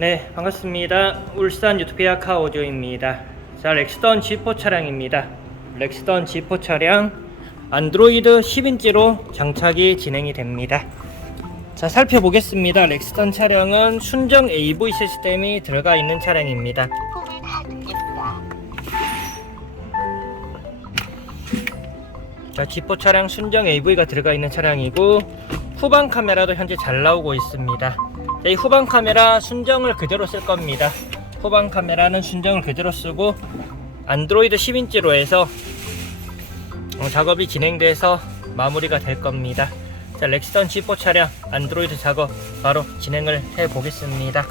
네, 반갑습니다. 울산 유토피아 카오조입니다. 자, 렉스턴 G4 차량입니다. 렉스턴 G4 차량 안드로이드 10인치로 장착이 진행이 됩니다. 자, 살펴보겠습니다. 렉스턴 차량은 순정 AV 시스템이 들어가 있는 차량입니다. 자, G4 차량 순정 AV가 들어가 있는 차량이고 후방 카메라도 현재 잘 나오고 있습니다. 자, 이 후방 카메라 순정을 그대로 쓸 겁니다. 후방 카메라는 순정을 그대로 쓰고 안드로이드 10인치로 해서 어, 작업이 진행돼서 마무리가 될 겁니다. 자, 렉스턴 G4 차량 안드로이드 작업 바로 진행을 해 보겠습니다.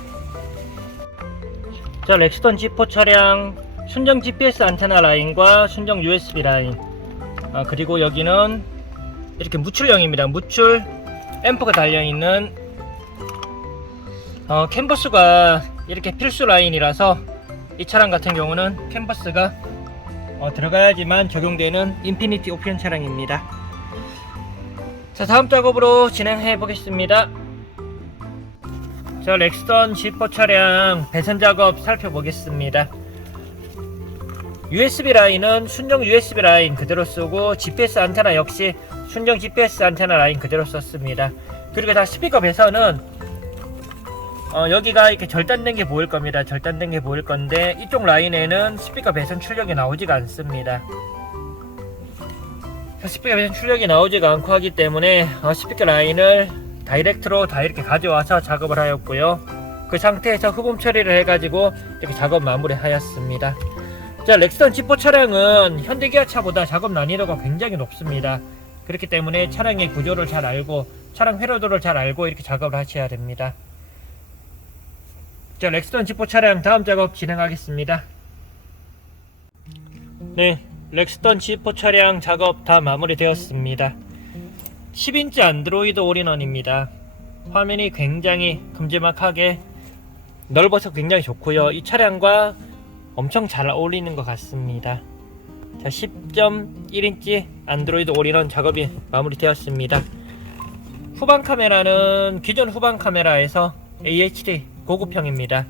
자, 렉스턴 G4 차량 순정 GPS 안테나 라인과 순정 USB 라인 아, 그리고 여기는 이렇게 무출형입니다. 무출 앰프가 달려있는 어, 캔버스가 이렇게 필수 라인이라서 이 차량 같은 경우는 캔버스가 어, 들어가야지만 적용되는 인피니티 옵션 차량입니다. 자 다음 작업으로 진행해 보겠습니다. 자 렉스턴 G4 차량 배선 작업 살펴보겠습니다. USB 라인은 순정 USB 라인 그대로 쓰고 GPS 안테나 역시 순정 GPS 안테나 라인 그대로 썼습니다. 그리고 다 스피커 배선은 어, 여기가 이렇게 절단된 게 보일 겁니다. 절단된 게 보일 건데 이쪽 라인에는 스피커 배선 출력이 나오지가 않습니다. 스피커 배선 출력이 나오지가 않고 하기 때문에 어, 스피커 라인을 다이렉트로 다 이렇게 가져와서 작업을 하였고요. 그 상태에서 흡음 처리를 해가지고 이렇게 작업 마무리 하였습니다. 자, 렉스턴 G4 차량은 현대기아차보다 작업 난이도가 굉장히 높습니다. 그렇기 때문에 차량의 구조를 잘 알고 차량 회로도를 잘 알고 이렇게 작업을 하셔야 됩니다. 자, 렉스턴 G4 차량 다음 작업 진행하겠습니다. 네, 렉스턴 G4 차량 작업 다 마무리되었습니다. 10인치 안드로이드 올인원입니다. 화면이 굉장히 큼지막하게 넓어서 굉장히 좋고요. 이 차량과 엄청 잘 어울리는 것 같습니다. 자, 10.1인치 안드로이드 올인원 작업이 마무리되었습니다. 후방 카메라는 기존 후방 카메라에서 AHD 고급형입니다.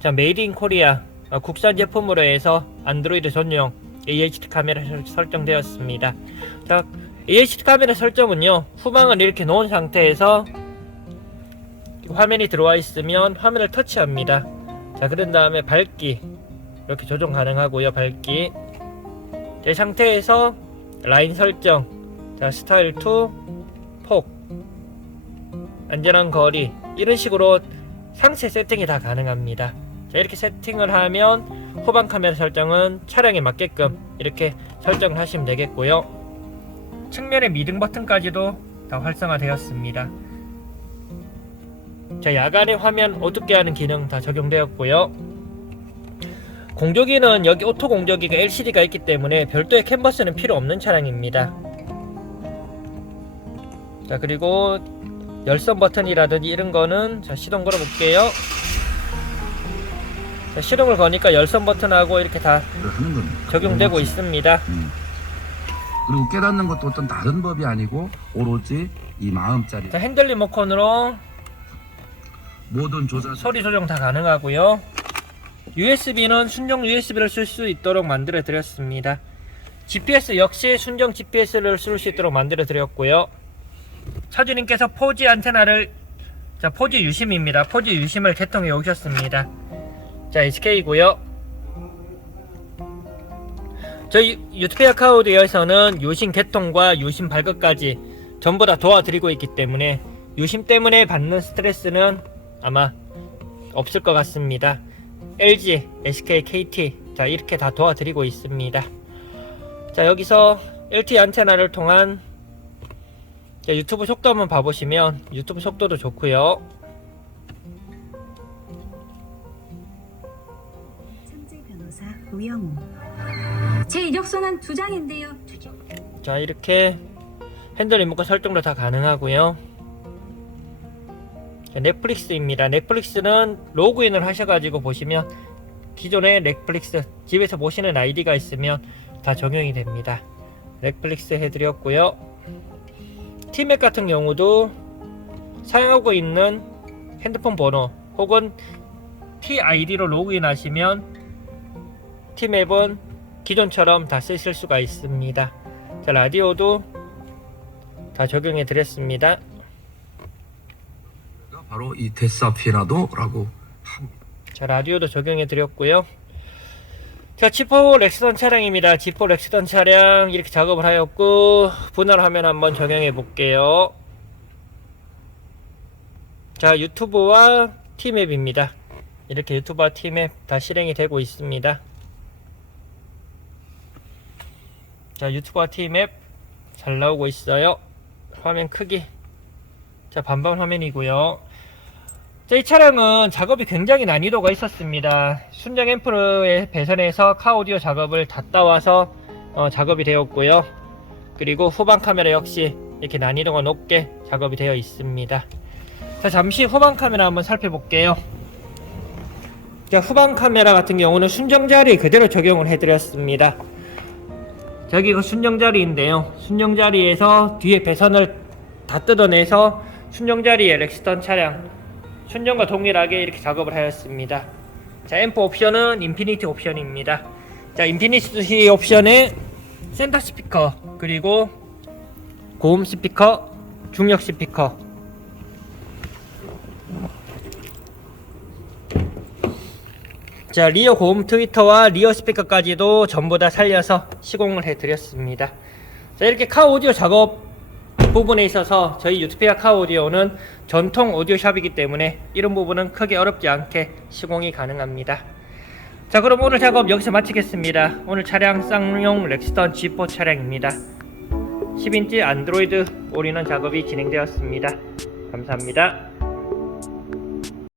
자, 메이드 인 코리아 어, 국산 제품으로 해서 안드로이드 전용 AHD 카메라 설- 설정되었습니다. 자, AHD 카메라 설정은요, 후방을 이렇게 놓은 상태에서 화면이 들어와 있으면 화면을 터치합니다. 자, 그런 다음에 밝기 이렇게 조정 가능하고요. 밝기 이 상태에서 라인 설정 자 스타일 2 폭 안전한 거리 이런 식으로 상세 세팅이 다 가능합니다. 자 이렇게 세팅을 하면 후방 카메라 설정은 차량에 맞게끔 이렇게 설정을 하시면 되겠고요. 측면의 미등 버튼까지도 다 활성화되었습니다. 자 야간에 화면 어둡게 하는 기능 다 적용되었고요. 공조기는 여기 오토 공조기가 LCD가 있기 때문에 별도의 캔버스는 필요 없는 차량입니다. 자 그리고 열선 버튼이라든지 이런 거는 자 시동 걸어 볼게요. 자, 시동을 거니까 열선 버튼하고 이렇게 다를 하는 겁니다. 적용되고. 있습니다. 음. 그리고 깨닫는 것도 어떤 다른 법이 아니고 오로지 이 마음자리 자 핸들 리모컨으로 모든 조작 소리 조정 다 가능하고요. USB는 순정 USB를 쓸 수 있도록 만들어 드렸습니다. GPS 역시 순정 GPS를 쓸 수 있도록 만들어 드렸고요. 차주님께서 포지 안테나를 자 포지 유심입니다. 포지 유심을 개통해 오셨습니다. 자 SK고요. 저희 유튜브 카우드에서는 유심 개통과 유심 발급까지 전부 다 도와드리고 있기 때문에 유심 때문에 받는 스트레스는 아마 없을 것 같습니다. LG, SK, KT 자 이렇게 다 도와드리고 있습니다. 자 여기서 LTE 안테나를 통한 자, 유튜브 속도 한번 봐보시면 유튜브 속도도 좋고요. 참재 변호사 우영우 제 이력서는 두 장인데요. 자 이렇게 핸들 리모컨 설정도 다 가능하고요. 자, 넷플릭스입니다. 넷플릭스는 로그인을 하셔가지고 보시면 기존의 넷플릭스 집에서 보시는 아이디가 있으면 다 적용이 됩니다. 넷플릭스 해드렸고요. 티맥 같은 경우도 사용하고 있는 핸드폰 번호 혹은 TID로 로그인 하시면 T맵은 기존처럼 다 쓰실 수가 있습니다. 자, 라디오도 다 적용해 드렸습니다. 바로 이 데사피나도라고 합니다. 자, 라디오도 적용해 드렸고요. 자, 지포 렉스던 차량입니다. 지포 렉스던 차량 이렇게 작업을 하였고 분할 화면 한번 적용해 볼게요. 자, 유튜브와 T맵입니다. 이렇게 유튜브와 T맵 다 실행이 되고 있습니다. 자, 유튜브와 T맵 잘 나오고 있어요. 화면 크기. 자, 반반 화면이고요. 자, 이 차량은 작업이 굉장히 난이도가 있었습니다. 순정 앰프의 배선에서 카오디오 작업을 다 따와서 어, 작업이 되었고요. 그리고 후방 카메라 역시 이렇게 난이도가 높게 작업이 되어 있습니다. 자, 잠시 후방 카메라 한번 살펴볼게요. 자, 후방 카메라 같은 경우는 순정 자리 그대로 적용을 해드렸습니다. 저기가 순정 자리인데요. 순정 자리에서 뒤에 배선을 다 뜯어내서 순정 자리에 렉스턴 차량 순정과 동일하게 이렇게 작업을 하였습니다. 자, 앰프 옵션은 인피니티 옵션입니다. 자, 인피니티 옵션에 센터 스피커 그리고 고음 스피커, 중력 스피커 자, 리어 고음 트위터와 리어 스피커까지도 전부 다 살려서 시공을 해드렸습니다. 자, 이렇게 카 오디오 작업 부분에 있어서 저희 유트피아 카 오디오는 전통 오디오 샵이기 때문에 이런 부분은 크게 어렵지 않게 시공이 가능합니다. 자, 그럼 오늘 작업 여기서 마치겠습니다. 오늘 차량 쌍용 렉스턴 G4 차량입니다. 10인치 안드로이드 올인원 작업이 진행되었습니다. 감사합니다.